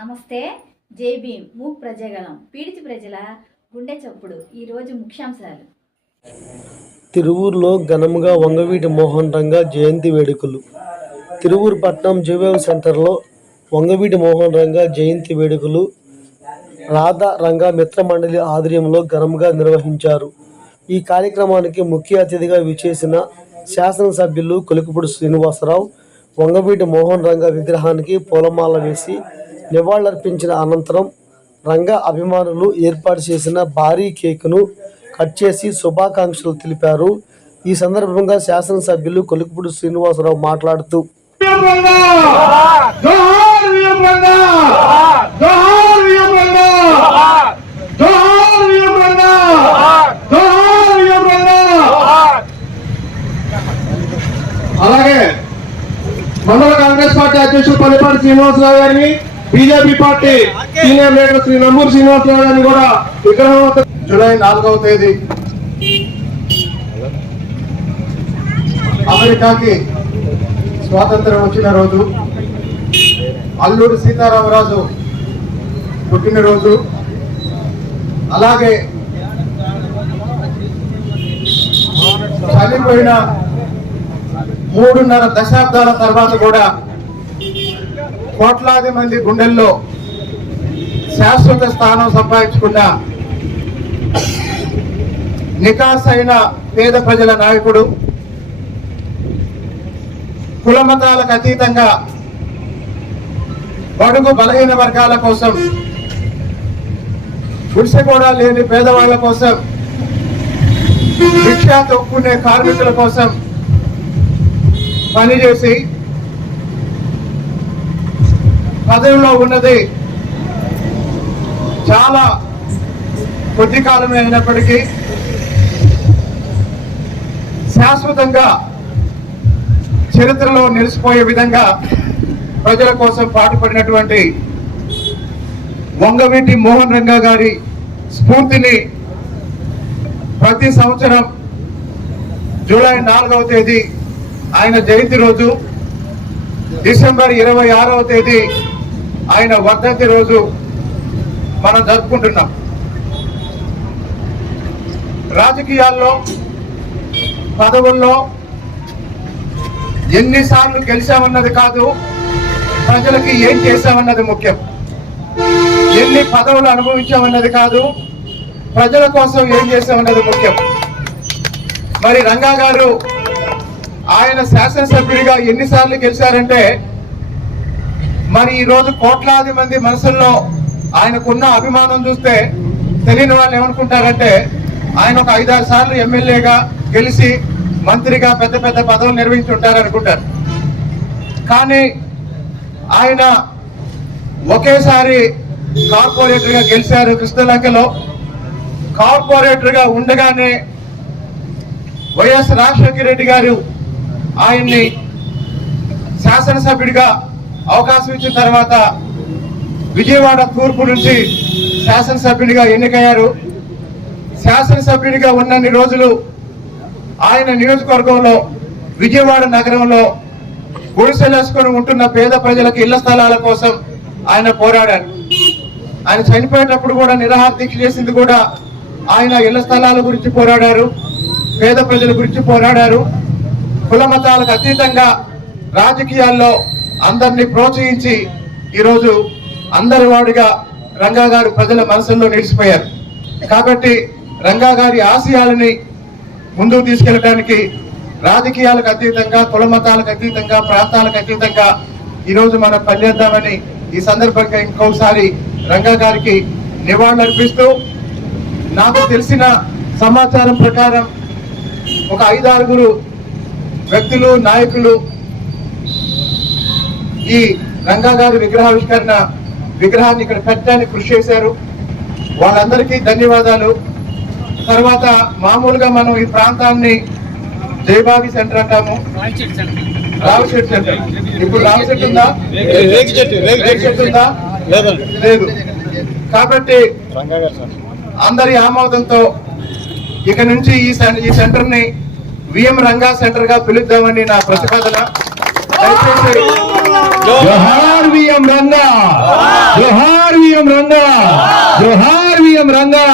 నమస్తే. జై భీమ్. మూక్ ప్రజాగళం పీడిత ప్రజల గుండె చప్పుడు. ఈరోజు ముఖ్యాంశాలు. తిరువూరులో ఘనంగా వంగవీటి మోహన్ రంగా జయంతి వేడుకలు. తిరువూరు పట్టణం జేబీఎం సెంటర్లో వంగవీటి మోహన్ రంగా జయంతి వేడుకలు రాధా రంగా మిత్ర మండలి ఆధ్వర్యంలో ఘనంగా నిర్వహించారు. ఈ కార్యక్రమానికి ముఖ్య అతిథిగా విచ్చేసిన శాసనసభ్యులు కొలికిపూడి శ్రీనివాసరావు వంగవీటి మోహన్ రంగా విగ్రహానికి పూలమాల వేసి నివాళులర్పించిన అనంతరం రంగా అభిమానులు ఏర్పాటు చేసిన భారీ కేకును కట్ చేసి శుభాకాంక్షలు తెలిపారు. ఈ సందర్భంగా శాసనసభ్యులు కొలికిపూడి శ్రీనివాసరావు మాట్లాడుతూ అలాగే మండల కాంగ్రెస్ పార్టీ అధ్యక్షుడు పల్లిపాటి శ్రీనివాసరావు గారిని, BJP party senior leader Shri Namburu Srinivasarao గారిని కూడా విగ్రహం జూలై 4వ తేదీ అమెరికాకి స్వాతంత్రం వచ్చిన రోజు, అల్లూరి సీతారామరాజు పుట్టినరోజు. అలాగే చనిపోయిన 3.5 దశాబ్దాల తర్వాత కూడా కోట్లాది మంది గుండెల్లో శాశ్వత స్థానం సంపాదించుకున్న నికాసైన పేద ప్రజల నాయకుడు, కులమతాలకు అతీతంగా బడుగు బలహీన వర్గాల కోసం, గుడిసె కూడా లేని పేదవాళ్ల కోసం, భిక్ష తొక్కునే కార్మికుల కోసం పనిచేసి పదవిలో ఉన్నది చాలా కొద్ది కాలమే అయినప్పటికీ శాశ్వతంగా చరిత్రలో నిలిచిపోయే విధంగా ప్రజల కోసం పాటుపడినటువంటి వంగవీటి మోహన్ రంగా గారి స్ఫూర్తిని ప్రతి సంవత్సరం జూలై 4వ తేదీ ఆయన జయంతి రోజు, డిసెంబర్ 26వ తేదీ ఆయన వర్ధంతి రోజు మనం జరుపుకుంటున్నాం. రాజకీయాల్లో, పదవుల్లో ఎన్నిసార్లు గెలిచామన్నది కాదు, ప్రజలకి ఏం చేశామన్నది ముఖ్యం. ఎన్ని పదవులు అనుభవించామన్నది కాదు, ప్రజల కోసం ఏం చేశామన్నది ముఖ్యం. మరి రంగా గారు ఆయన శాసనసభ్యుడిగా ఎన్నిసార్లు గెలిచారంటే, మరి ఈరోజు కోట్లాది మంది మనసుల్లో ఆయనకున్న అభిమానం చూస్తే తెలియని వాళ్ళు ఏమనుకుంటారంటే ఆయన ఒక 5-6 సార్లు ఎమ్మెల్యేగా గెలిచి మంత్రిగా పెద్ద పెద్ద పదవులు నిర్వహించి ఉంటారు అనుకుంటారు. కానీ ఆయన ఒకేసారి కార్పొరేటర్గా గెలిచారు. కృష్ణలంకలో కార్పొరేటర్గా ఉండగానే వైఎస్ రాజశేఖర రెడ్డి గారు ఆయన్ని శాసనసభ్యుడిగా అవకాశం ఇచ్చిన తర్వాత విజయవాడ తూర్పు నుంచి శాసనసభ్యుడిగా ఎన్నికయ్యారు. శాసనసభ్యుడిగా ఉన్నన్ని రోజులు ఆయన నియోజకవర్గంలో, విజయవాడ నగరంలో గుడిసెలేసుకొని ఉంటున్న పేద ప్రజలకు ఇళ్ల స్థలాల కోసం ఆయన పోరాడారు. ఆయన చనిపోయేటప్పుడు కూడా నిరాహార దీక్ష చేసింది కూడా ఆయన ఇళ్ల స్థలాల గురించి పోరాడారు, పేద ప్రజల గురించి పోరాడారు. కుల మతాలకు అతీతంగా రాజకీయాల్లో అందరినీ ప్రోత్సహించి ఈరోజు అందరి వాడిగా రంగా గారు ప్రజల మనసుల్లో నిలిచిపోయారు. కాబట్టి రంగా గారి ఆశయాలని ముందుకు తీసుకెళ్ళడానికి రాజకీయాలకు అతీతంగా, కుల మతాలకు అతీతంగా, ప్రాంతాలకు అతీతంగా ఈరోజు మనం పనిచేద్దామని ఈ సందర్భంగా ఇంకొకసారి రంగా గారికి నివాళులర్పిస్తూ, నాకు తెలిసిన సమాచారం ప్రకారం ఒక 5-6 వ్యక్తులు, నాయకులు ఈ రంగా గారి విగ్రహాన్ని ఇక్కడ పెట్టడానికి కృషి చేశారు. వాళ్ళందరికీ ధన్యవాదాలు. తర్వాత మామూలుగా మనం ఈ ప్రాంతాన్ని జయబాబి సెంటర్ అంటాము, రావిశెట్టి సెంటర్. ఇప్పుడు రావిశెట్టి ఉందా? లేదు. కాబట్టి అందరి ఆమోదంతో ఇక నుంచి ఈ సెంటర్ ని విఎం రంగా సెంటర్ గా పిలుద్దామని నా ప్రతిపాదన. దయచేసి జోహార్ విఎం రంగా, జోహార్. విఎం రంగా, జోహార్ విఎం రంగా.